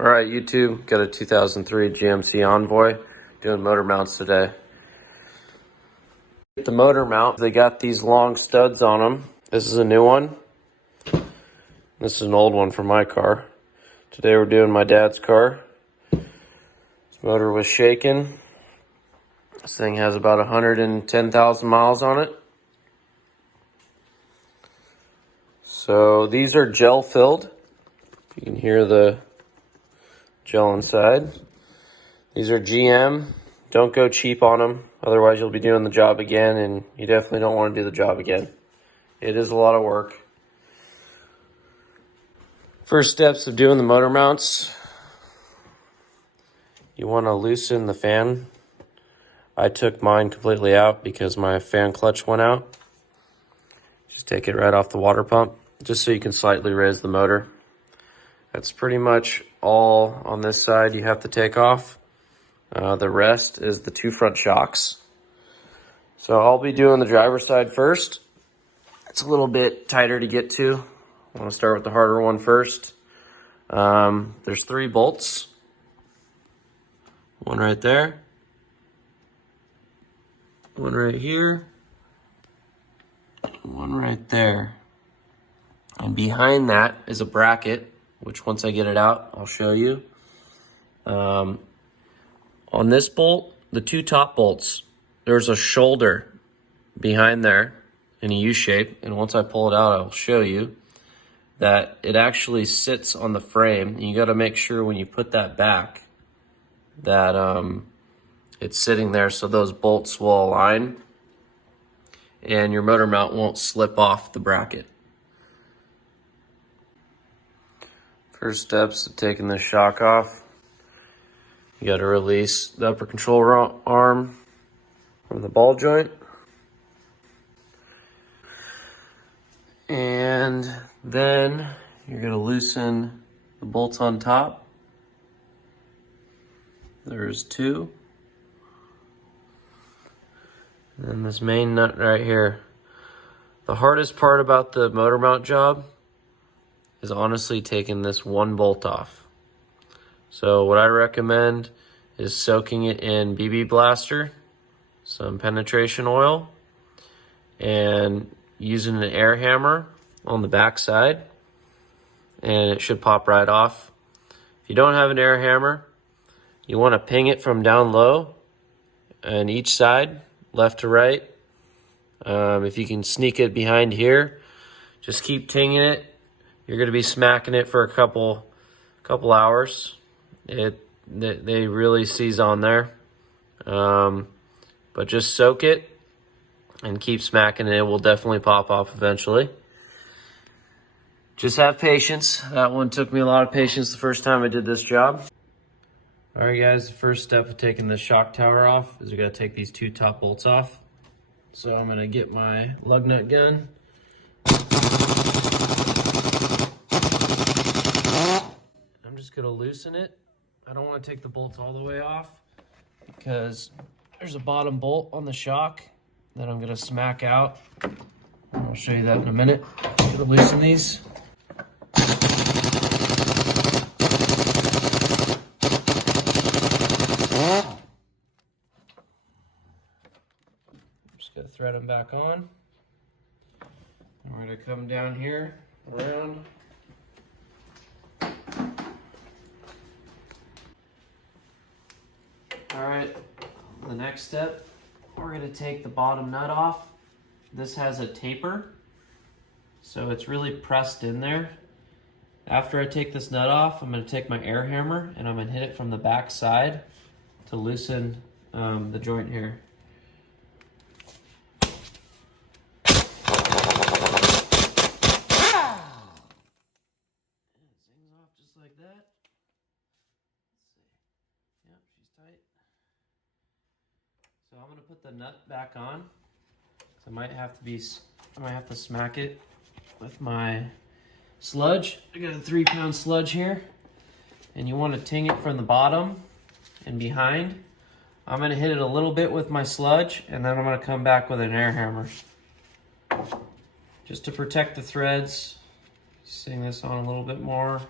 All right, YouTube, got a 2003 GMC Envoy, doing motor mounts today. The motor mount, they got these long studs on them. This is a new one. This is an old one from my car. Today we're doing my dad's car. This motor was shaking. This thing has about 110,000 miles on it. So these are gel filled. You can hear the gel inside. These are GM. Don't go cheap on them, otherwise you'll be doing the job again, and you definitely don't want to do the job again. It is a lot of work. First steps of doing the motor mounts, you want to loosen the fan. I took mine completely out because my fan clutch went out. Just take it right off the water pump, just so you can slightly raise the motor. That's pretty much all on this side you have to take off. The rest is the two front shocks. So I'll be doing the driver's side first. It's a little bit tighter to get to. I want to start with the harder one first. There's 3 bolts. One right there. One right here. One right there. And behind that is a bracket, which once I get it out, I'll show you. On this bolt, the 2 top bolts, there's a shoulder behind there in a U shape. And once I pull it out, I'll show you that it actually sits on the frame. You got to make sure when you put that back that it's sitting there so those bolts will align and your motor mount won't slip off the bracket. First steps of taking this shock off. You got to release the upper control arm from the ball joint. And then you're going to loosen the bolts on top. There's 2. And this main nut right here. The hardest part about the motor mount job is honestly taking this one bolt off. So what I recommend is soaking it in BB Blaster, some penetration oil, and using an air hammer on the back side, and it should pop right off. If you don't have an air hammer, you want to ping it from down low on each side, left to right. If you can sneak it behind here, just keep tinging it. You're going to be smacking it for a couple hours. They really seize on there. But just soak it and keep smacking it. It will definitely pop off eventually. Just have patience. That one took me a lot of patience the first time I did this job. All right, guys, the first step of taking the shock tower off is we got to take these 2 top bolts off. So I'm going to get my lug nut gun. I'm just going to loosen it. I don't want to take the bolts all the way off because there's a bottom bolt on the shock that I'm going to smack out. I'll show you that in a minute. I'm going to loosen these. Just going to thread them back on. And we're going to come down here, around. All right, the next step, we're going to take the bottom nut off. This has a taper, so it's really pressed in there. After I take this nut off, I'm going to take my air hammer and I'm going to hit it from the back side to loosen the joint here. Just like that. Yep, she's tight. So I'm gonna put the nut back on. So I might have to smack it with my sludge. I got a 3-pound sludge here, and you want to ting it from the bottom and behind. I'm gonna hit it a little bit with my sludge, and then I'm gonna come back with an air hammer just to protect the threads. Sing this on a little bit more.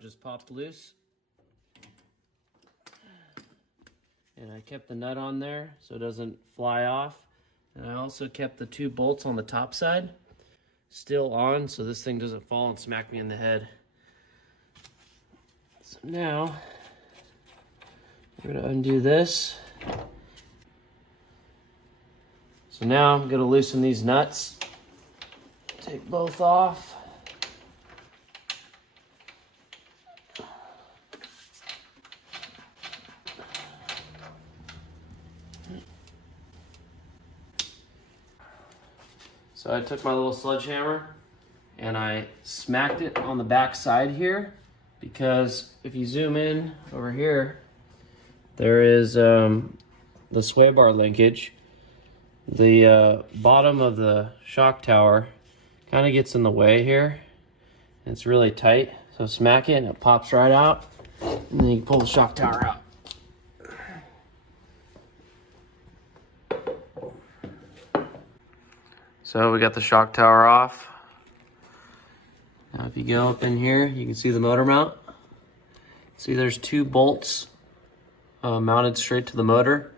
nut just popped loose. And I kept the nut on there so it doesn't fly off. And I also kept the 2 bolts on the top side still on so this thing doesn't fall and smack me in the head. So now we're gonna undo this. So now I'm gonna loosen these nuts. Take both off. So I took my little sledgehammer and I smacked it on the back side here, because if you zoom in over here, there is the sway bar linkage. The bottom of the shock tower kind of gets in the way here. It's really tight, so smack it and it pops right out, and then you can pull the shock tower out. So we got the shock tower off. Now if you go up in here, you can see the motor mount. See, there's 2 bolts mounted straight to the motor.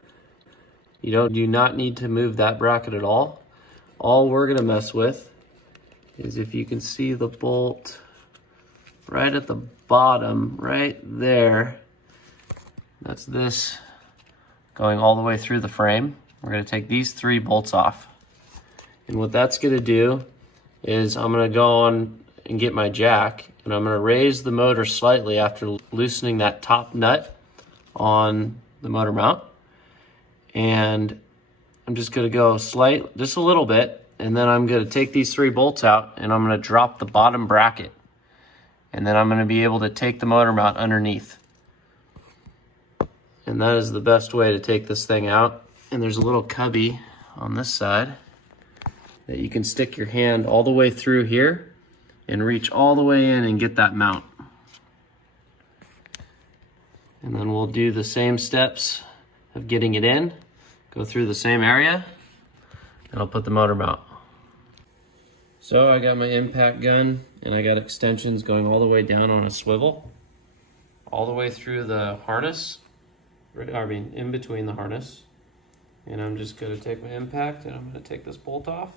You do not need to move that bracket at all. All we're gonna mess with is, if you can see the bolt right at the bottom, right there, that's this going all the way through the frame. We're gonna take these 3 bolts off. And what that's gonna do is I'm gonna go on and get my jack, and I'm gonna raise the motor slightly after loosening that top nut on the motor mount. And I'm just gonna go just a little bit, and then I'm gonna take these 3 bolts out and I'm gonna drop the bottom bracket. And then I'm gonna be able to take the motor mount underneath. And that is the best way to take this thing out. And there's a little cubby on this side that you can stick your hand all the way through here and reach all the way in and get that mount. And then we'll do the same steps of getting it in, go through the same area, and I'll put the motor mount. So I got my impact gun and I got extensions going all the way down on a swivel, all the way through the harness, in between the harness. And I'm just gonna take my impact and I'm gonna take this bolt off.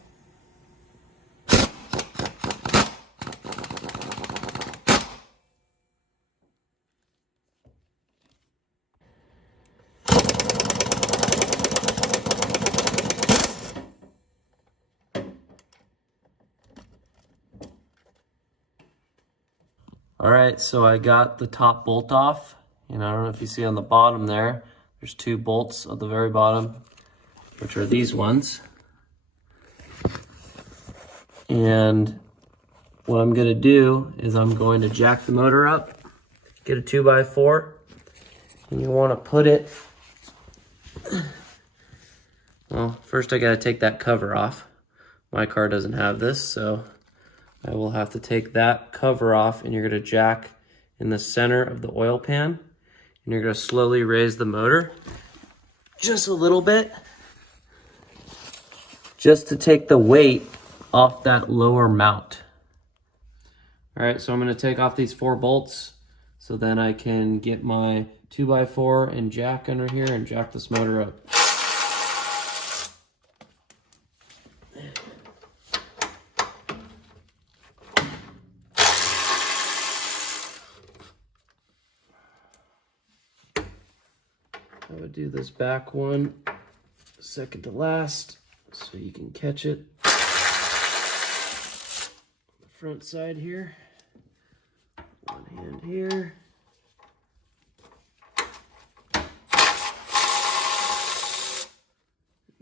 All right, so I got the top bolt off, and I don't know if you see on the bottom there, there's 2 bolts at the very bottom, which are these ones. And what I'm gonna do is I'm going to jack the motor up, get a 2x4, and you wanna put it, well, first I gotta take that cover off. My car doesn't have this, so I will have to take that cover off, and you're gonna jack in the center of the oil pan, and you're gonna slowly raise the motor just a little bit, just to take the weight off that lower mount. All right, so I'm gonna take off these 4 bolts so then I can get my 2x4 and jack under here and jack this motor up. I would do this back one second to last so you can catch it. The front side here, one hand here.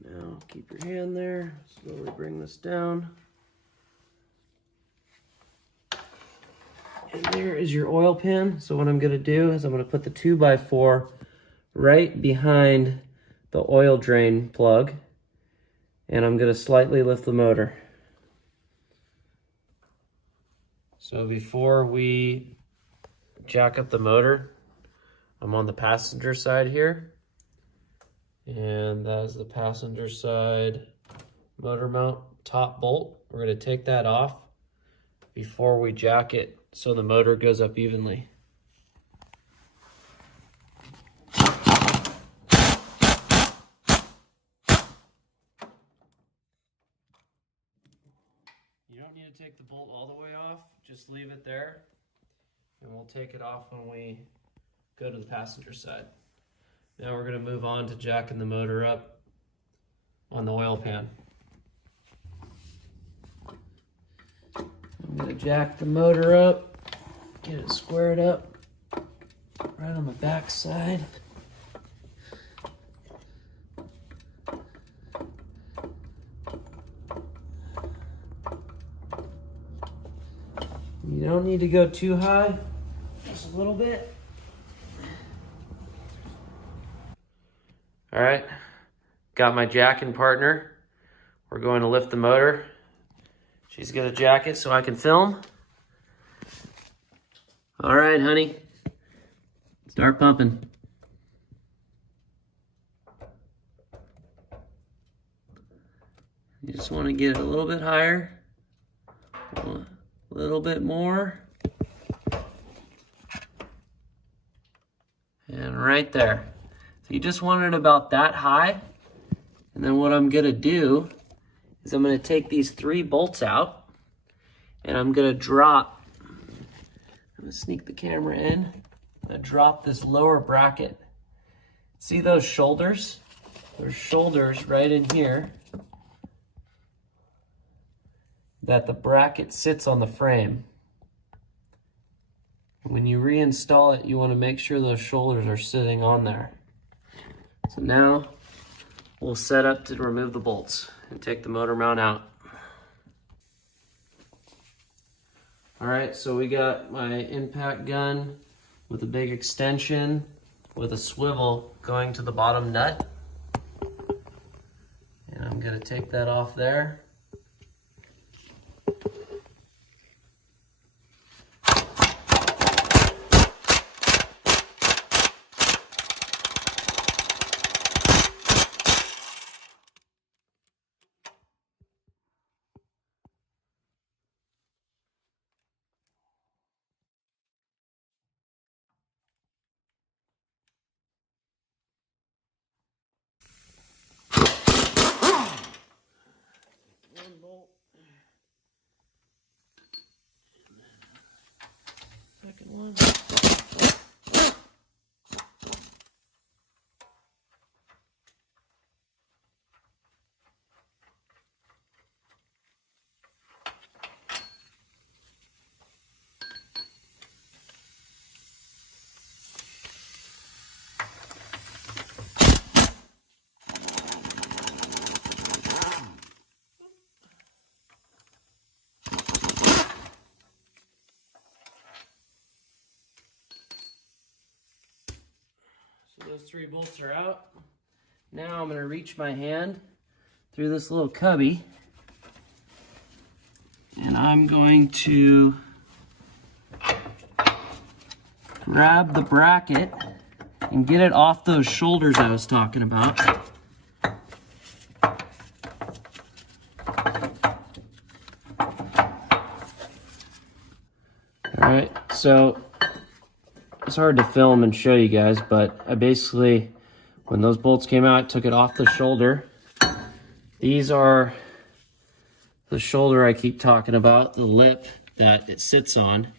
Now keep your hand there, slowly bring this down. And there is your oil pan. So what I'm gonna do is I'm gonna put the 2x4 right behind the oil drain plug, and I'm gonna slightly lift the motor. So before we jack up the motor, I'm on the passenger side here, and that is the passenger side motor mount top bolt. We're gonna take that off before we jack it so the motor goes up evenly. need to take the bolt all the way off, just leave it there, and we'll take it off when we go to the passenger side. Now we're going to move on to jacking the motor up on the oil pan. I'm going to jack the motor up, get it squared up right on the back side. You don't need to go too high, just a little bit. All right, got my jacking partner. We're going to lift the motor. She's gonna jack it so I can film. All right, honey, start pumping. You just wanna get it a little bit higher. A little bit more. And right there. So you just want it about that high. And then what I'm gonna do is I'm gonna take these 3 bolts out and I'm gonna drop, I'm gonna sneak the camera in, I'm gonna drop this lower bracket. See those shoulders? There's shoulders right in here that the bracket sits on the frame. When you reinstall it, you want to make sure those shoulders are sitting on there. So now we'll set up to remove the bolts and take the motor mount out. All right, so we got my impact gun with a big extension with a swivel going to the bottom nut. And I'm gonna take that off there. One bolt. And then second one. So those 3 bolts are out. Now I'm going to reach my hand through this little cubby and I'm going to grab the bracket and get it off those shoulders I was talking about. All right, so it's hard to film and show you guys, but I basically, when those bolts came out, took it off the shoulder. These are the shoulder I keep talking about, the lip that it sits on.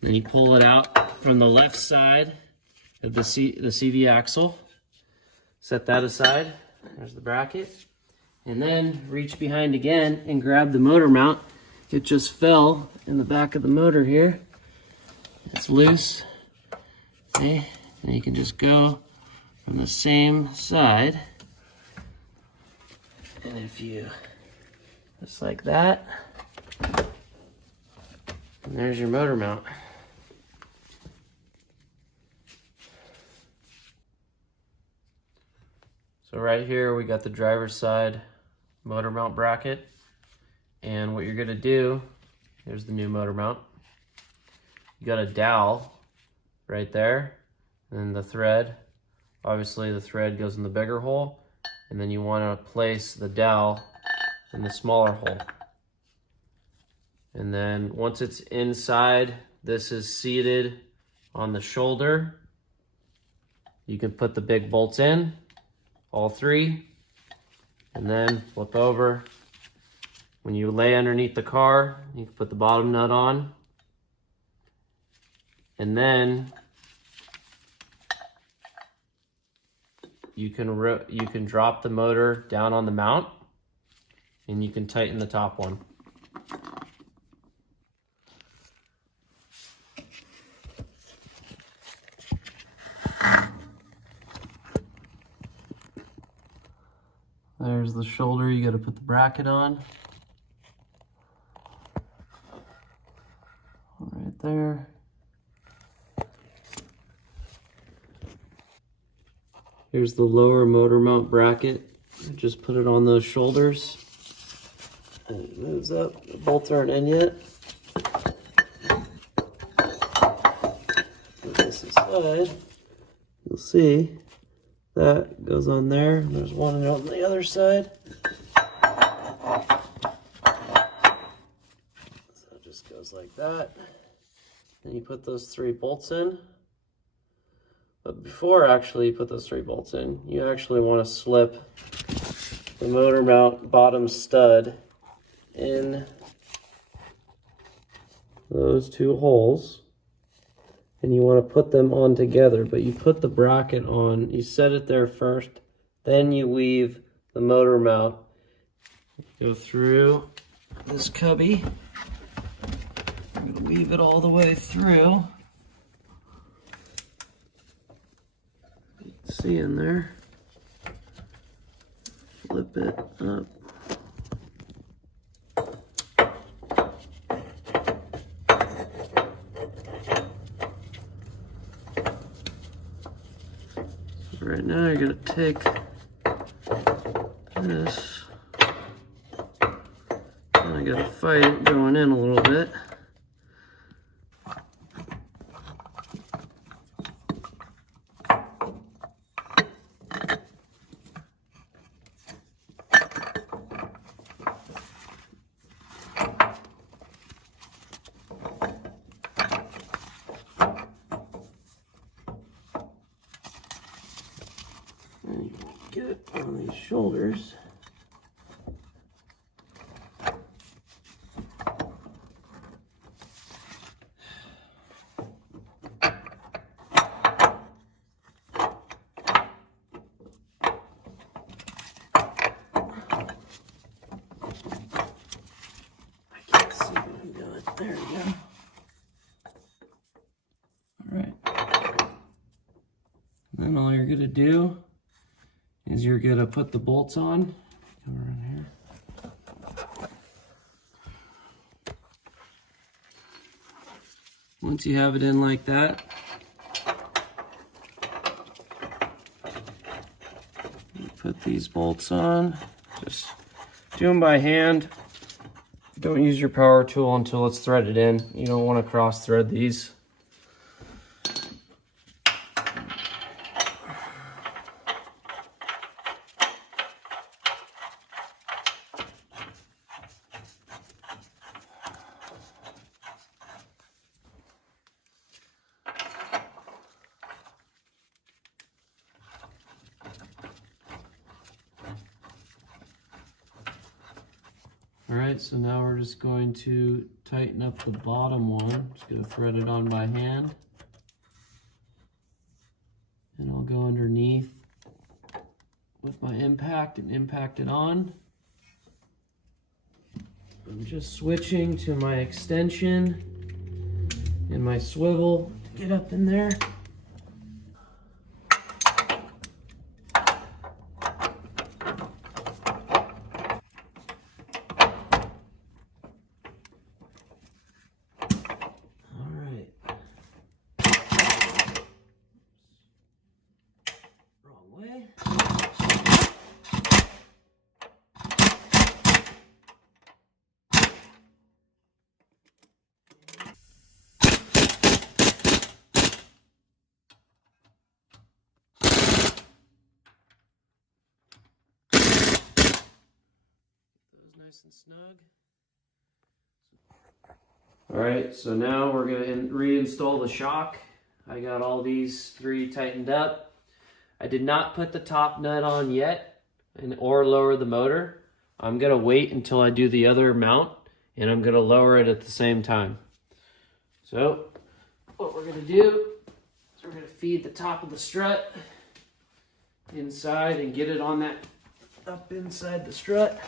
Then you pull it out from the left side of the CV axle. Set that aside. There's the bracket. And then reach behind again and grab the motor mount. It just fell in the back of the motor here. It's loose. See? And you can just go from the same side. And if you, just like that, and there's your motor mount. So right here we got the driver's side motor mount bracket. And what you're gonna do, here's the new motor mount. You got a dowel right there, and the thread. Obviously the thread goes in the bigger hole, and then you wanna place the dowel in the smaller hole. And then once it's inside, this is seated on the shoulder. You can put the big bolts in, all 3, and then flip over When you lay underneath the car, you can put the bottom nut on. And then you can drop the motor down on the mount and you can tighten the top one. There's the shoulder you got to put the bracket on. Right there. Here's the lower motor mount bracket. Just put it on those shoulders. And it moves up. The bolts aren't in yet. Put this aside. You'll see that goes on there. There's one on the other side. So it just goes like that. Then you put those 3 bolts in. But before actually you put those 3 bolts in, you actually want to slip the motor mount bottom stud in those 2 holes. And you want to put them on together, but you put the bracket on, you set it there first, then you weave the motor mount. Go through this cubby. I'm going to weave it all the way through. You can see in there. Flip it up. Right now you're going to take this, and I got to fight it going in a little bit. And you get it on these shoulders. I can't see what I'm doing. There we go. All right. Then all you're gonna do is you're gonna put the bolts on. Come around here. Once you have it in like that, you put these bolts on. Just do them by hand. Don't use your power tool until it's threaded in. You don't want to cross thread these. All right, so now we're just going to tighten up the bottom one. Just gonna thread it on by hand. And I'll go underneath with my impact and impact it on. I'm just switching to my extension and my swivel to get up in there. Nice and snug. All right, so now we're going to reinstall the shock. I got all these 3 tightened up. I did not put the top nut on yet or lower the motor. I'm gonna wait until I do the other mount, and I'm gonna lower it at the same time. So what we're gonna do is we're gonna feed the top of the strut inside and get it on that, up inside the strut.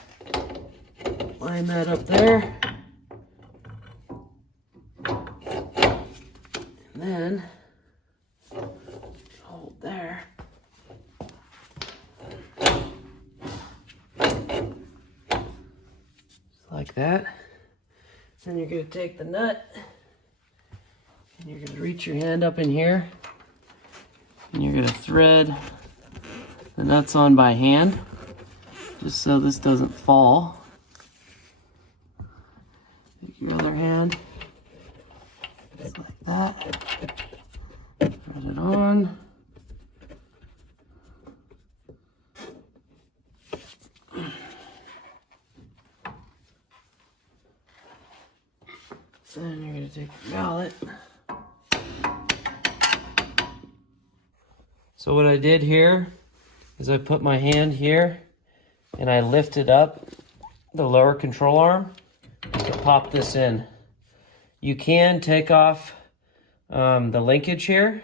Line that up there. And then hold there. Just like that. Then you're going to take the nut and you're going to reach your hand up in here and you're going to thread the nuts on by hand just so this doesn't fall. Take your other hand, just like that. Thread it on. Then you're going to take the mallet. So what I did here is I put my hand here and I lifted up the lower control arm to pop this in. You can take off the linkage here,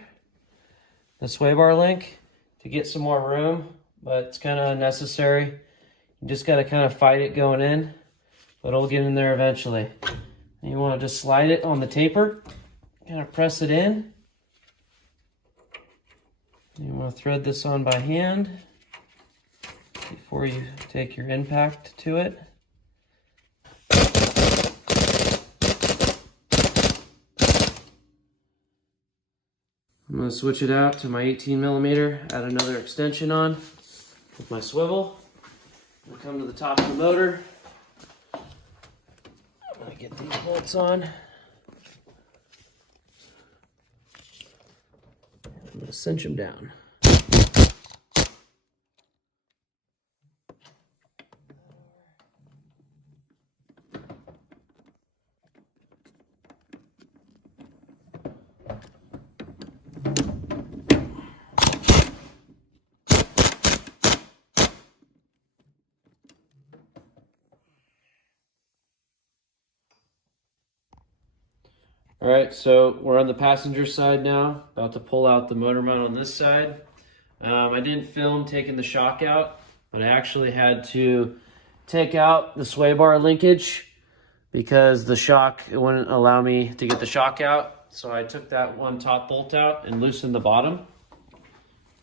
the sway bar link, to get some more room, but it's kind of unnecessary. You just got to kind of fight it going in, but it'll get in there eventually. And you want to just slide it on the taper, kind of press it in. You want to thread this on by hand before you take your impact to it. I'm going to switch it out to my 18mm, add another extension on with my swivel. I'm going to come to the top of the motor. I'm going to get these bolts on. I'm going to cinch them down. All right, so we're on the passenger side now, about to pull out the motor mount on this side. I didn't film taking the shock out, but I actually had to take out the sway bar linkage because the shock, it wouldn't allow me to get the shock out. So I took that one top bolt out and loosened the bottom.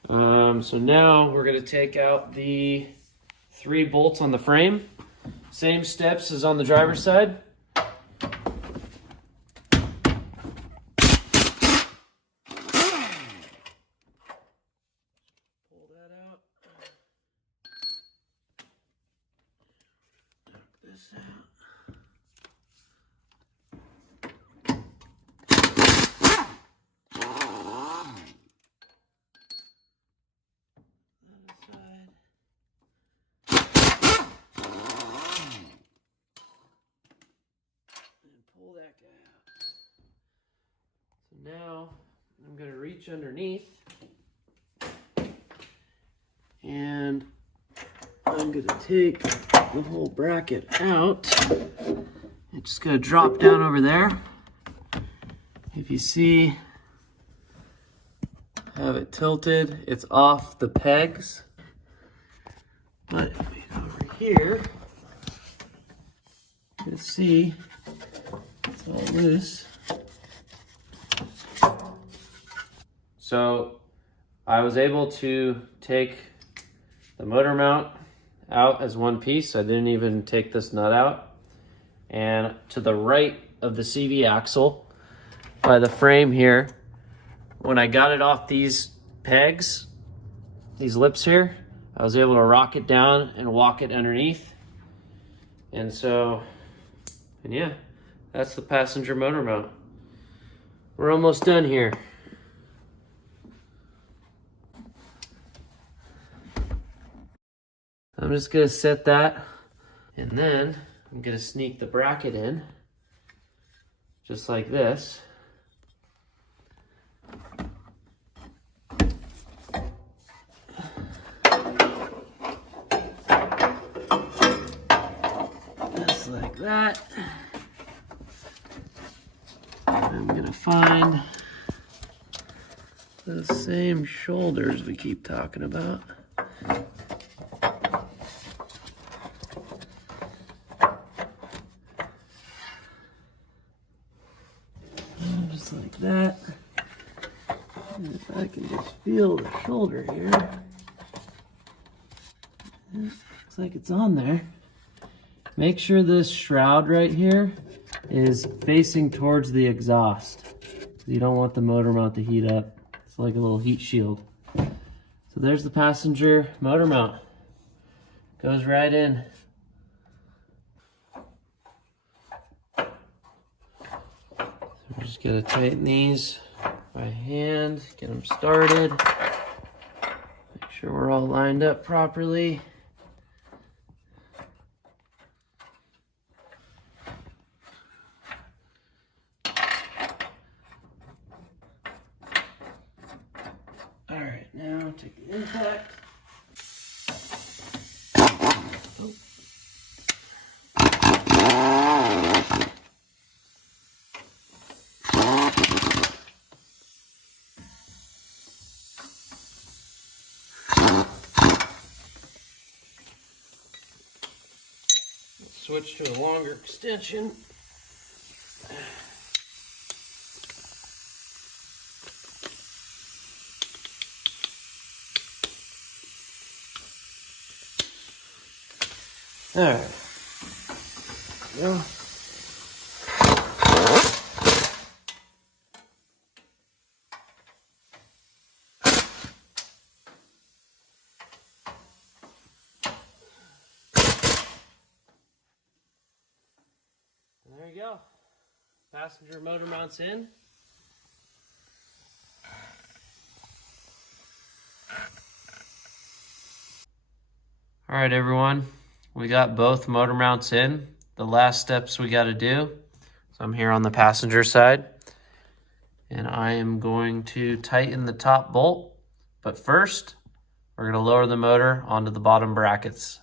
So now we're gonna take out the 3 bolts on the frame. Same steps as on the driver's side. This out. And pull that guy out. So now I'm going to reach underneath and I'm going to take the whole bracket out. It's just going to drop down over there. If you see, have it tilted, it's off the pegs. But if we go over here, you can see it's all loose. So I was able to take the motor mount out as one piece. I didn't even take this nut out. And to the right of the CV axle, by the frame here, when I got it off these pegs, these lips here, I was able to rock it down and walk it underneath. And so, and yeah, that's the passenger motor mount. We're almost done here. I'm just gonna set that, and then I'm gonna sneak the bracket in, just like this. that. I'm gonna find the same shoulders we keep talking about. Just like that. And if I can just feel the shoulder here. Looks like it's on there. Make sure this shroud right here is facing towards the exhaust. You don't want the motor mount to heat up. It's like a little heat shield. So there's the passenger motor mount. Goes right in. So we're just gonna tighten these by hand, get them started. Make sure we're all lined up properly. All right, now take the impact. Oh. Switch to a longer extension. All right. Well, there you go. Passenger motor mounts in. All right, everyone. We got both motor mounts in. The last steps we got to do. So I'm here on the passenger side. And I am going to tighten the top bolt. But first, we're going to lower the motor onto the bottom brackets.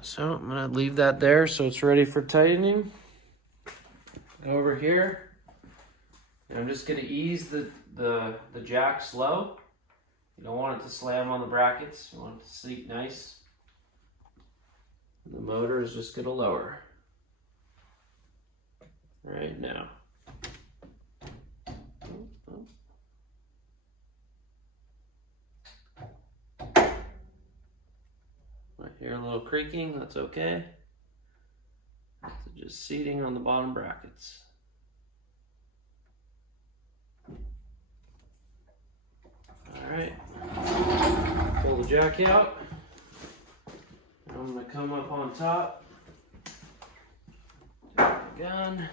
So I'm going to leave that there so it's ready for tightening. Go over here. And I'm just going to ease the jack slow. You don't want it to slam on the brackets. You want it to seat nice. And the motor is just going to lower right now. Might hear a little creaking, that's okay. So just seating on the bottom brackets. All right, pull the jack out. I'm going to come up on top, take the gun.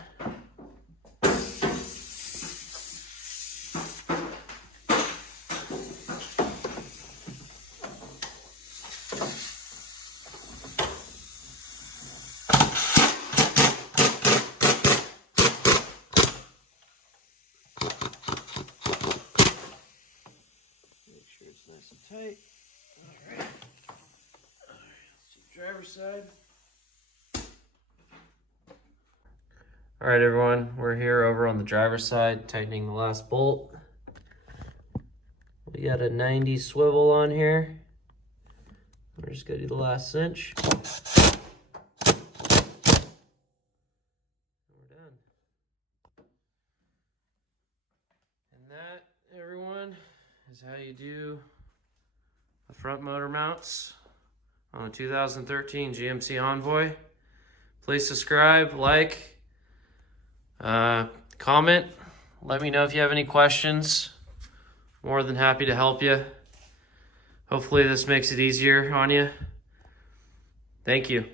Make sure it's nice and tight. All right. Driver's side. All right, everyone, we're here over on the driver's side, tightening the last bolt. We got a 90 swivel on here. We're just gonna do the last cinch. We're done. And that, everyone, is how you do the front motor mounts on a 2013 GMC Envoy. Please subscribe, like, comment. Let me know if you have any questions. More than happy to help you. Hopefully this makes it easier on you. Thank you.